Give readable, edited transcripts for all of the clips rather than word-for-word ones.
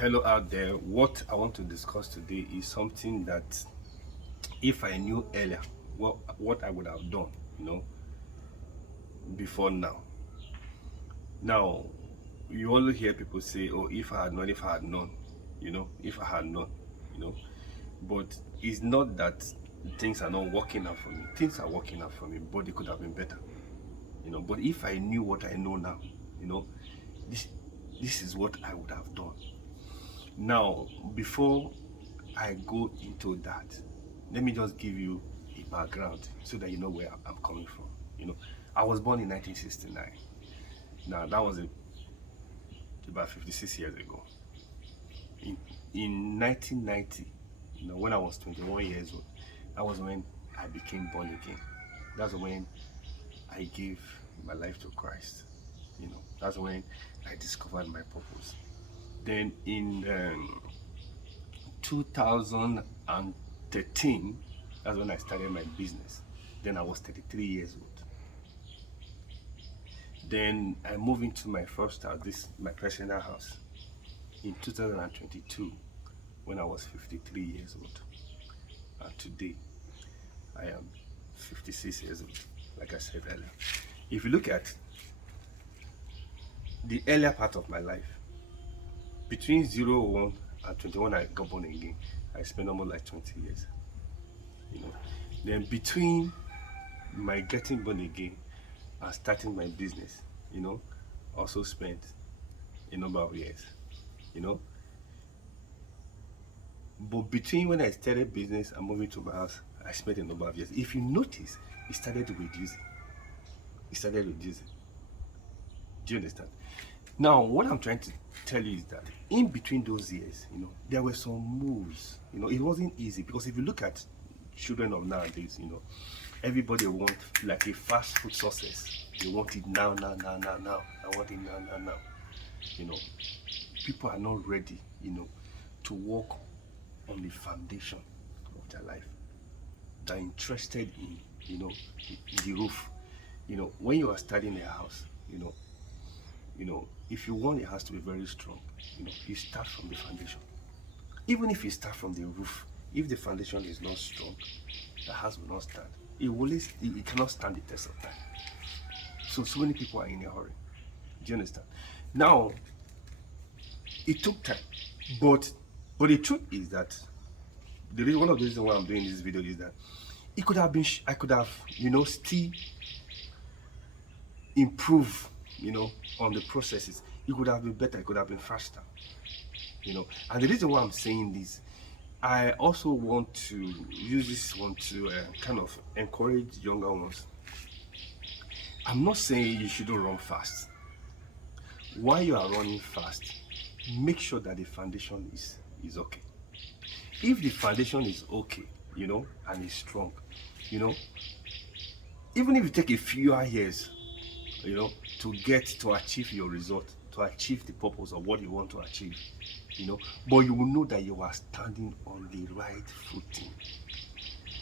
Hello out there. What I want to discuss today is something that if I knew earlier what I would have done, you know, before now. Now, you always hear people say, "Oh, if I had known, if I had known, you know." But it's not that things are not working out for me. Things are working out for me, but it could have been better, But if I knew what I know now, you know, this this is what I would have done. Now, before I go into that, let me just give you a background so that you know where I'm coming from. You know, I was born in 1969. Now, that was about 56 years ago. In, in 1990, when I was 21 years old, that was when I became born again. That's when I gave my life to Christ. That's when I discovered my purpose. Then in 2013, that's when I started my business. Then I was 33 years old. Then I moved into my first house, this my personal house, in 2022 when I was 53 years old. And today I am 56 years old, like I said earlier. If you look at the earlier part of my life, between 01 and 21 I got born again, I spent almost like 20 years. Then between my getting born again and starting my business, also spent a number of years, you know. But between when I started business and moving to my house, I spent a number of years. If you notice, it started reducing. It started reducing. Do you understand? Now, what I'm trying to tell you is that in between those years, there were some moves. It wasn't easy because if you look at children of nowadays, everybody wants like a fast food success. They want it now, now, now, now, now. I want it now, now, now. You know, people are not ready, to work on the foundation of their life. They're interested in, the roof. When you are starting a house, if you want your house to be very strong, you start from the foundation. Even if you start from the roof, if the foundation is not strong, the house will not stand. It cannot stand the test of time. So many people are in a hurry. Do you understand? Now, it took time, but the truth is that one of the reasons why I'm doing this video is that it could have been I could have still improve on the processes. It could have been better. It could have been faster. And the reason why I'm saying this, I also want to use this one to kind of encourage younger ones. I'm not saying you shouldn't run fast. While you are running fast, make sure that the foundation is okay. If the foundation is okay, and is strong, even if you take a few years, to achieve your result, to achieve the purpose of what you want to achieve, but you will know that you are standing on the right footing.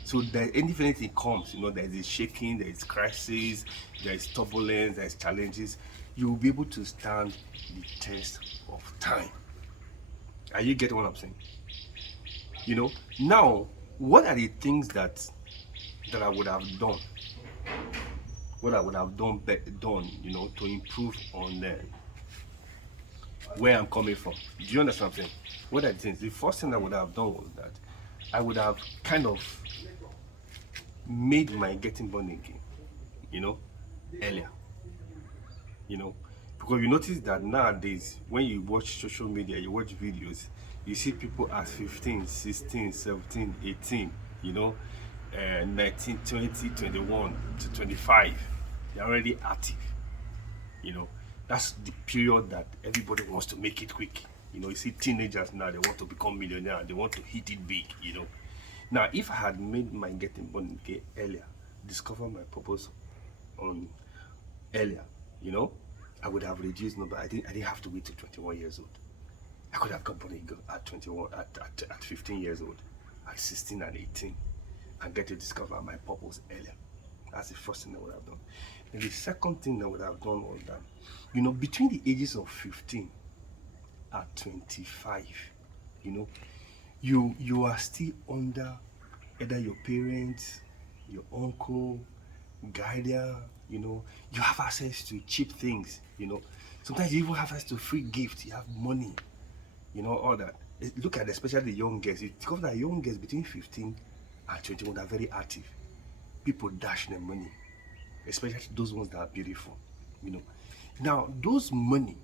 So that anything comes, there is shaking, there is crisis, there is turbulence, there is challenges, you will be able to stand the test of time. Are you getting what I'm saying? Now, what are the things that I would have done? What I would have done, to improve on where I'm coming from. Do you understand what I'm saying? What are the things? The first thing I would have done was that I would have kind of made my getting born again, earlier. Because you notice that nowadays, when you watch social media, you watch videos, you see people at 15, 16, 17, 18, 19, 20, 21 to 25. They're already active. That's the period that everybody wants to make it quick. You see teenagers now, they want to become millionaire, they want to hit it big. Now, if I had made my getting born again earlier, discover my purpose on earlier, I would have reduced number. I didn't have to wait till 21 years old. I could have got born again at 21, at 15 years old, at 16 and 18, and get to discover my purpose earlier. That's the first thing I would have done. And the second thing I would have done was that, between the ages of 15 at 25. You know, you are still under either your parents, your uncle, guardian. You have access to cheap things. Sometimes you even have access to free gifts. You have money. All that. Look at especially the young girls. You discover that young girls between 15 and 21 are very active. People dash their money, especially those ones that are beautiful. Now those money,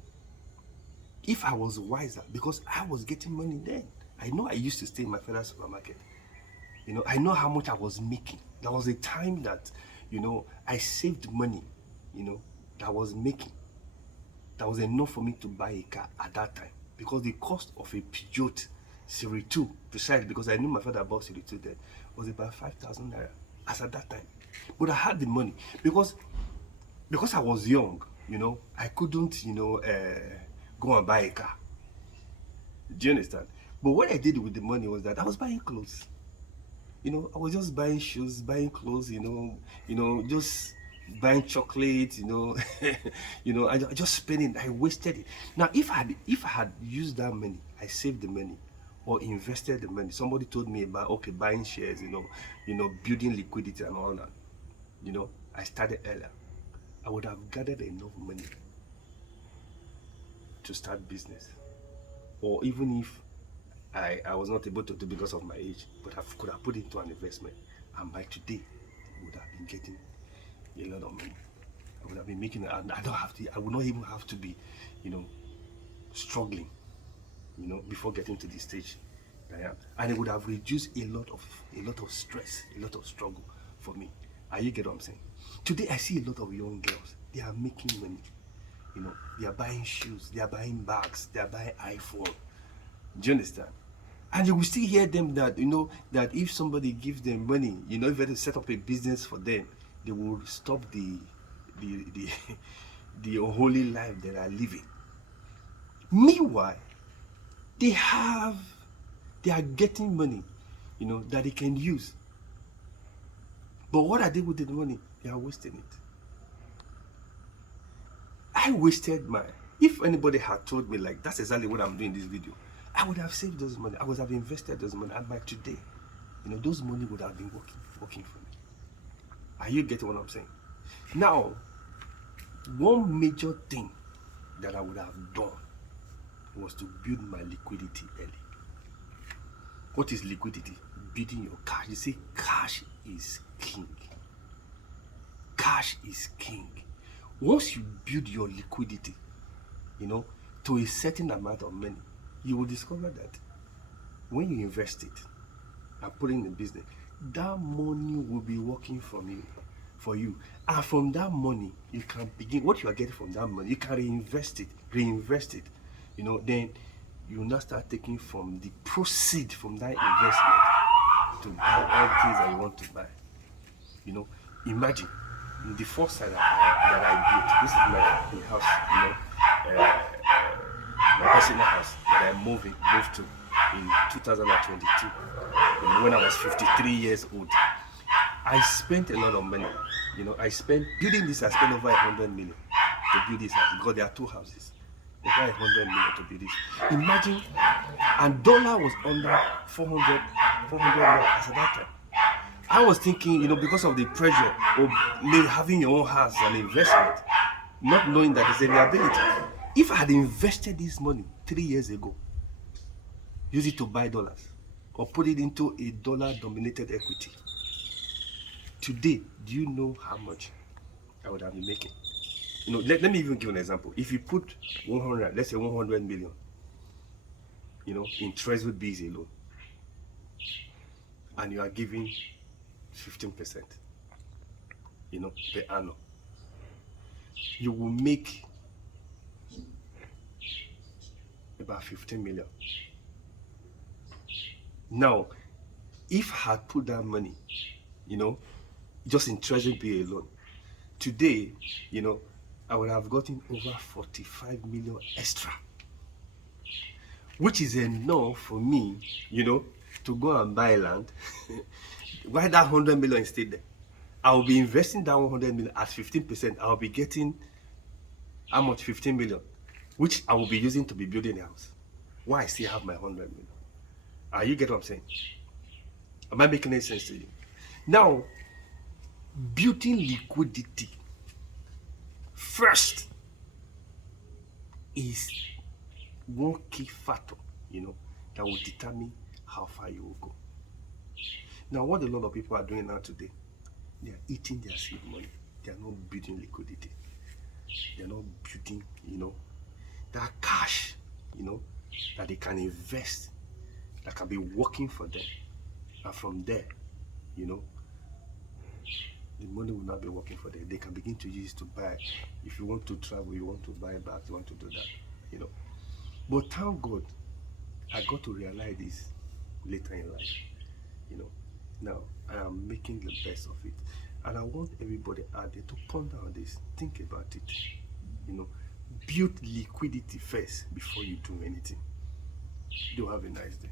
if I was wiser, because I was getting money then. I know I used to stay in my father's supermarket. I know how much I was making. There was a time that, I saved money, that was making. That was enough for me to buy a car at that time. Because the cost of a Peugeot Series 2, precisely because I knew my father bought Series 2 then, was about 5,000 naira as at that time. But I had the money because I was young, I couldn't, go and buy a car. Do you understand? But what I did with the money was that I was buying clothes. I was just buying shoes, buying clothes, just buying chocolate, I just spending. I wasted it. Now, if I had used that money, I saved the money or invested the money. Somebody told me about buying shares, building liquidity and all that. I started earlier. I would have gathered enough money to start business, or even if I was not able to do because of my age, but I could have put it into an investment, and by today, I would have been getting a lot of money. I would have been making, and I would not even have to be, struggling, before getting to this stage I am, and it would have reduced a lot of stress, a lot of struggle for me. Are you get what I'm saying? Today, I see a lot of young girls. They are making money. They are buying shoes, they are buying bags, they are buying iPhone. Do you understand? And you will still hear them that, that if somebody gives them money, if they set up a business for them, they will stop the the unholy life they are living. Meanwhile, they are getting money, that they can use. But what are they with the money? They are wasting it. I wasted mine. If anybody had told me like that's exactly what I'm doing in this video, I would have saved those money. I would have invested those money, and by today, those money would have been working for me. Are you getting what I'm saying? Now, one major thing that I would have done was to build my liquidity early. What is liquidity? Building your cash. You see, cash is king. Cash is king. Once you build your liquidity, to a certain amount of money, you will discover that when you invest it and put it in the business, that money will be working for you. And from that money, you can begin, what you are getting from that money, you can reinvest it. Then you will now start taking from the proceed from that investment to buy all the things that you want to buy. Imagine the first side that I built. This is my house, my personal house that I moved to in 2022. When I was 53 years old, I spent a lot of money. I spent building this. I spent over 100 million to build this house because there are two houses. Over 100 million to build this. Imagine, and dollar was under 400 as at that time. I was thinking, because of the pressure of having your own house as an investment, not knowing that it's a liability. If I had invested this money 3 years ago, use it to buy dollars, or put it into a dollar-dominated equity, today, do you know how much I would have been making? Let me even give an example. If you put 100, let's say 100 million, in treasury bills alone, and you are giving 15%, per annum, you will make about 15 million. Now, if I had put that money, just in treasury bill alone, today, I would have gotten over 45 million extra, which is enough for me, to go and buy land. Why that 100 million stayed there? I will be investing that 100 million at 15%. I will be getting how much? 15 million. which I will be using to be building a house. Why I still have my 100 million? Are you get what I'm saying? Am I making any sense to you? Now, building liquidity first is one key factor, that will determine how far you will go. Now, what a lot of people are doing now today, they are eating their seed money. They are not building liquidity. They are not building, that cash, that they can invest, that can be working for them. And from there, the money will not be working for them. They can begin to use it to buy. If you want to travel, you want to buy bags, you want to do that, But thank God, I got to realize this later in life, Now, I am making the best of it. And I want everybody out there to ponder on this. Think about it. Build liquidity first before you do anything. Do have a nice day.